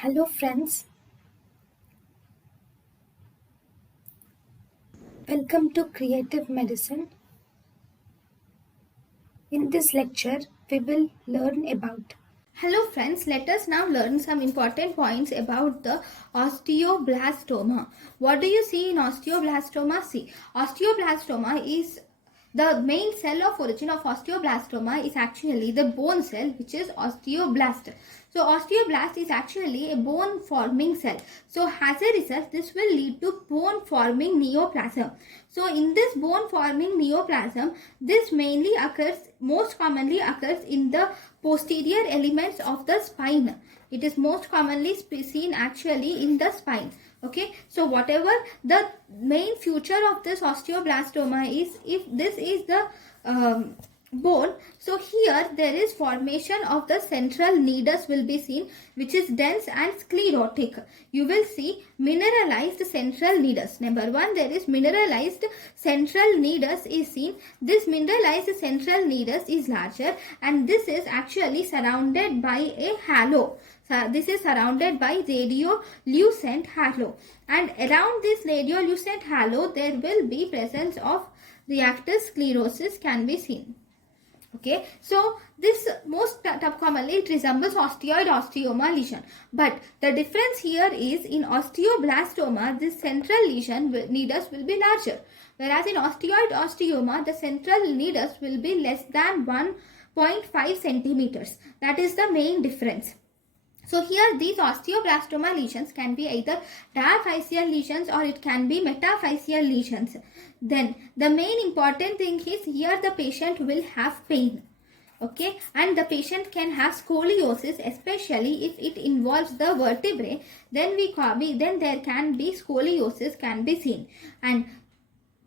Hello friends, welcome to Creative Medicine. In this lecture, we will learn about. Hello friends, let us now learn some important points about the osteoblastoma. What do you see in osteoblastoma? See, osteoblastoma is the main cell of origin of osteoblastoma is actually the bone cell, which is osteoblast. So osteoblast is actually a bone forming cell. So as a result, this will lead to bone forming neoplasm. So in this bone forming neoplasm, this mainly occurs, most commonly occurs in the posterior elements of the spine. It is most commonly seen actually in the spine. Okay, so whatever the main feature of this osteoblastoma is, if this is the bone, so here there is formation of the central nidus will be seen, which is dense and sclerotic. You will see mineralized central nidus. Number one, there is mineralized central nidus is seen. This mineralized central nidus is larger and this is actually surrounded by a halo. So this is surrounded by radiolucent halo, and around this radiolucent halo there will be presence of reactive sclerosis can be seen. Okay, so this most commonly it resembles osteoid osteoma lesion, but the difference here is in osteoblastoma this central lesion nidus will be larger, whereas in osteoid osteoma the central nidus will be less than 1.5 centimeters. That is the main difference. So here these osteoblastoma lesions can be either diaphyseal lesions or it can be metaphyseal lesions. Then the main important thing is here the patient will have pain. Okay, and the patient can have scoliosis, especially if it involves the vertebrae. Then there can be scoliosis can be seen. And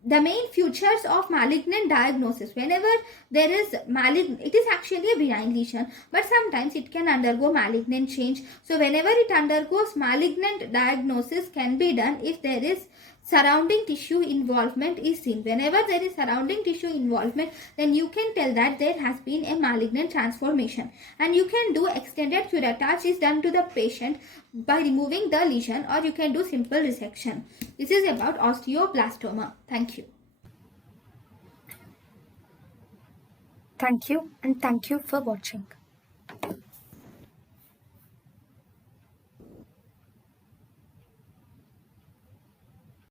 the main features of malignant diagnosis, whenever there is it is actually a benign lesion, but sometimes it can undergo malignant change. So whenever it undergoes malignant diagnosis can be done if there is surrounding tissue involvement is seen. Whenever there is surrounding tissue involvement, then you can tell that there has been a malignant transformation, and you can do extended curettage is done to the patient by removing the lesion, or you can do simple resection. This is about osteoblastoma. Thank you. Thank you and thank you for watching.